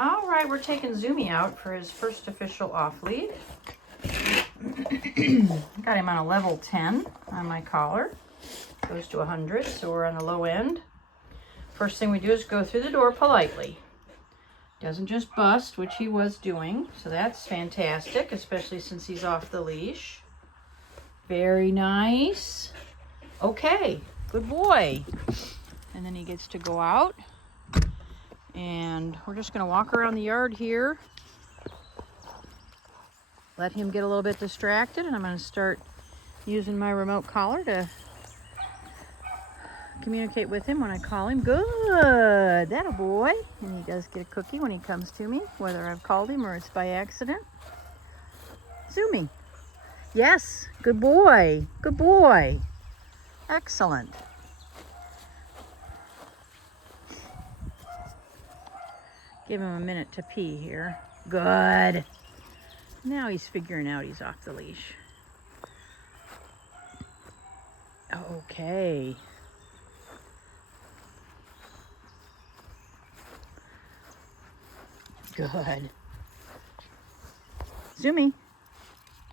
All right, we're taking Zumi out for his first official off lead. Got him on a level 10 on my collar. Goes to 100, so we're on the low end. First thing we do is go through the door politely. Doesn't just bust, which he was doing, so that's fantastic, especially since he's off the leash. Very nice. Okay, good boy. And then he gets to go out. And we're just going to walk around the yard here. Let him get a little bit distracted, and I'm going to start using my remote collar to communicate with him when I call him. Good, that a boy. And he does get a cookie when he comes to me, whether I've called him or it's by accident. Zumi. Yes, good boy, good boy. Excellent. Give him a minute to pee here. Good. Now he's figuring out he's off the leash. Okay. Good. Zumi.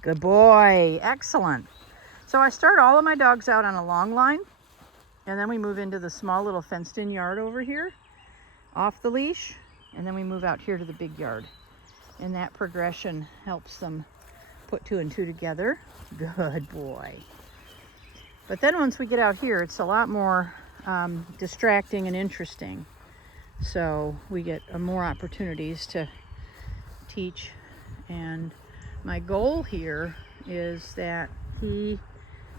Good boy. Excellent. So I start all of my dogs out on a long line, and then we move into the small little fenced-in yard over here, off the leash, and then we move out here to the big yard. And that progression helps them put two and two together. Good boy. But then once we get out here, it's a lot more distracting and interesting. So we get more opportunities to teach. And my goal here is that he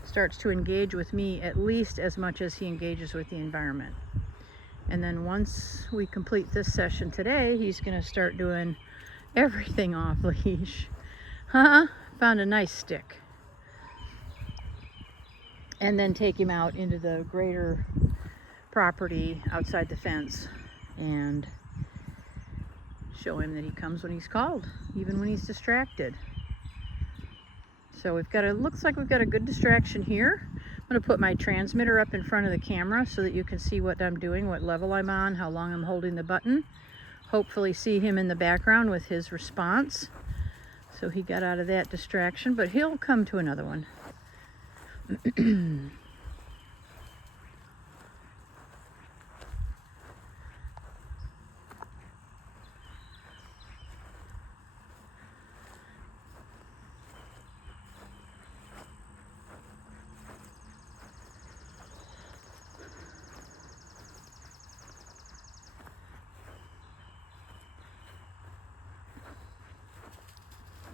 starts to engage with me at least as much as he engages with the environment. And then once we complete this session today, he's going to start doing everything off leash. Huh? Found a nice stick. And then take him out into the greater property outside the fence and show him that he comes when he's called, even when he's distracted. So looks like we've got a good distraction here. I'm going to put my transmitter up in front of the camera so that you can see what I'm doing, what level I'm on, how long I'm holding the button. Hopefully see him in the background with his response. So he got out of that distraction, but he'll come to another one.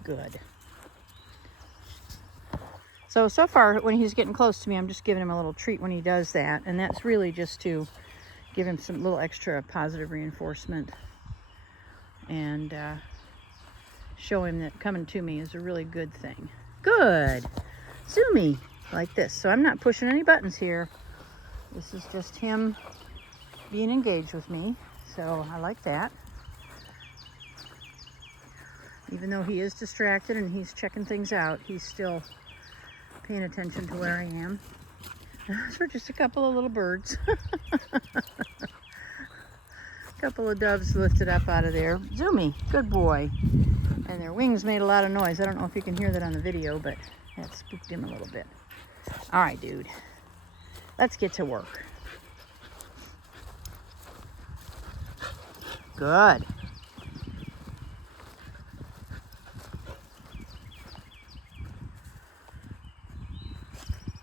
Good. So far, when he's getting close to me, I'm just giving him a little treat when he does that. And that's really just to give him some little extra positive reinforcement and show him that coming to me is a really good thing. Good. Zumi, like this. So I'm not pushing any buttons here. This is just him being engaged with me. So I like that. Even though he is distracted and he's checking things out, he's still paying attention to where I am. Those were just a couple of little birds. A couple of doves lifted up out of there. Zumi, good boy. And their wings made a lot of noise. I don't know if you can hear that on the video, but that spooked him a little bit. All right, dude. Let's get to work. Good.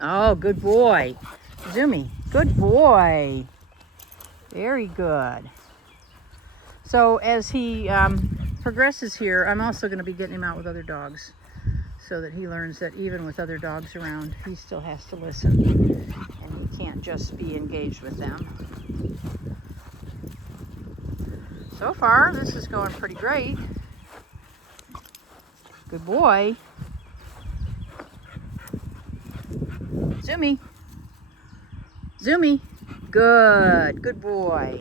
Oh, good boy. Zumi, good boy. Very good. So as he progresses here, I'm also going to be getting him out with other dogs so that he learns that even with other dogs around, he still has to listen and he can't just be engaged with them. So far, this is going pretty great. Good boy. Zumi. Zumi. Good. Good boy.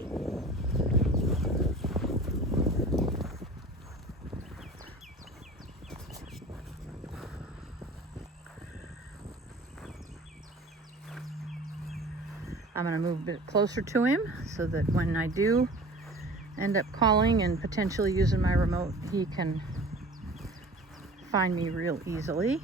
I'm going to move a bit closer to him so that when I do end up calling and potentially using my remote, he can find me real easily.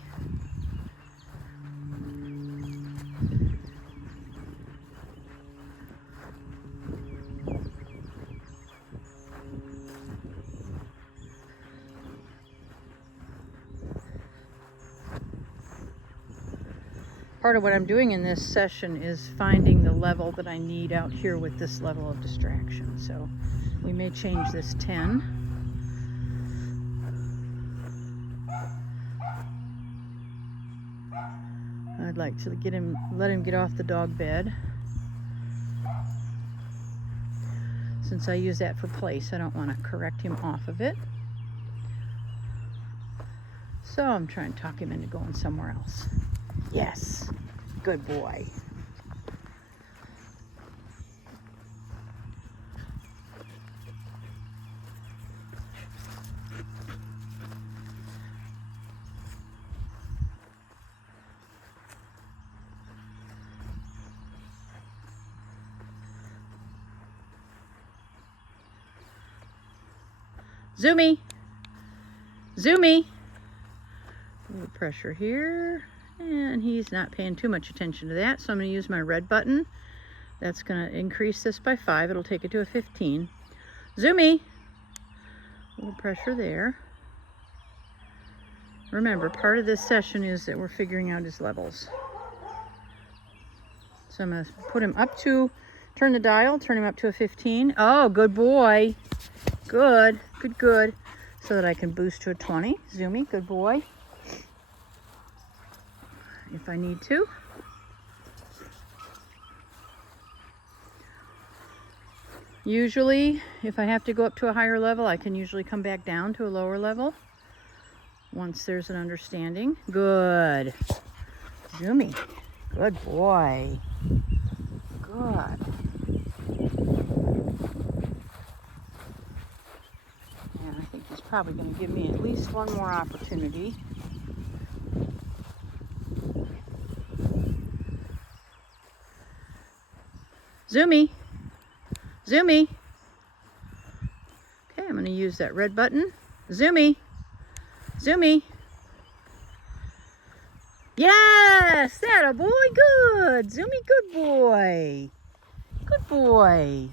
Part of what I'm doing in this session is finding the level that I need out here with this level of distraction. So we may change this 10. I'd like to let him get off the dog bed. Since I use that for place, I don't want to correct him off of it. So I'm trying to talk him into going somewhere else. Yes, good boy. Zumi, Zumi. A little pressure here. And he's not paying too much attention to that, so I'm going to use my red button. That's going to increase this by 5. It'll take it to a 15. Zumi! A little pressure there. Remember, part of this session is that we're figuring out his levels. So I'm going to put him up to, turn the dial, turn him up to a 15. Oh, good boy. Good, good, good. So that I can boost to a 20. Zumi, good boy. If I need to. Usually, if I have to go up to a higher level, I can usually come back down to a lower level once there's an understanding. Good. Zumi. Good boy. Good. And I think he's probably going to give me at least one more opportunity. Zumi, Zumi. Okay, I'm going to use that red button. Zumi, Zumi. Yes, that a boy. Good, Zumi. Good boy. Good boy.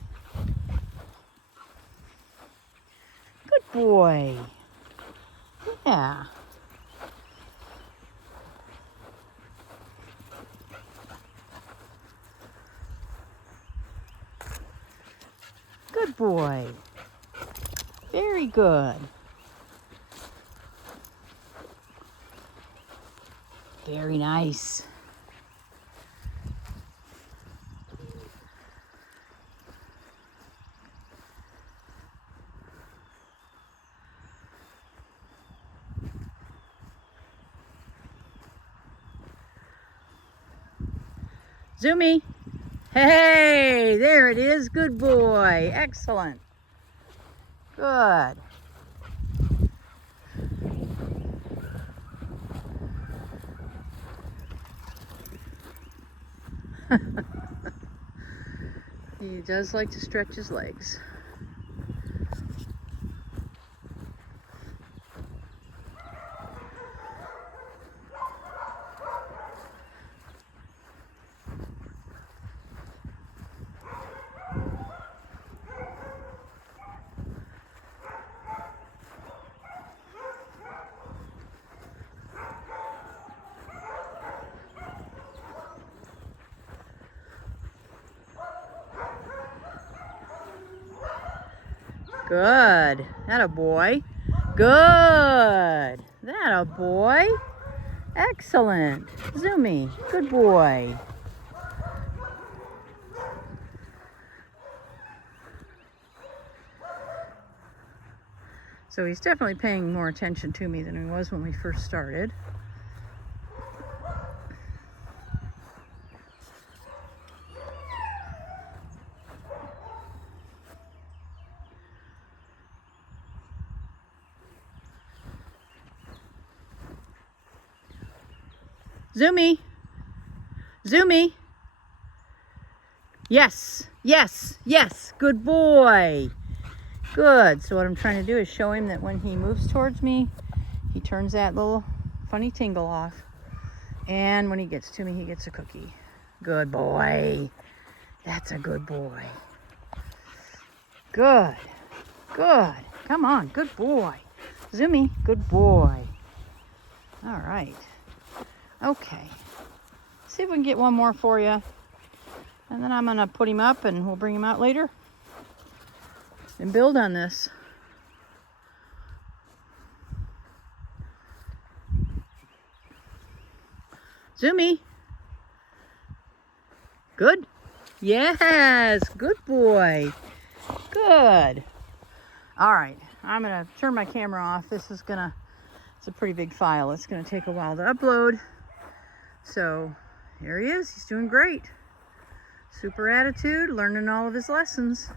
Good boy. Yeah. Good boy. Very good. Very nice. Zumi. Hey, there it is. Good boy. Excellent. Good. He does like to stretch his legs. Good. That a boy. Good. That a boy. Excellent. Zumi. Good boy. So he's definitely paying more attention to me than he was when we first started. Zumi. Zumi. Yes. Yes. Yes. Good boy. Good. So what I'm trying to do is show him that when he moves towards me, he turns that little funny tingle off. And when he gets to me, he gets a cookie. Good boy. That's a good boy. Good. Good. Come on. Good boy. Zumi. Good boy. All right. Okay. See if we can get one more for you. And then I'm going to put him up and we'll bring him out later and build on this. Zumi. Good. Yes. Good boy. Good. All right. I'm going to turn my camera off. It's a pretty big file. It's going to take a while to upload. So here he is. He's doing great. Super attitude, learning all of his lessons.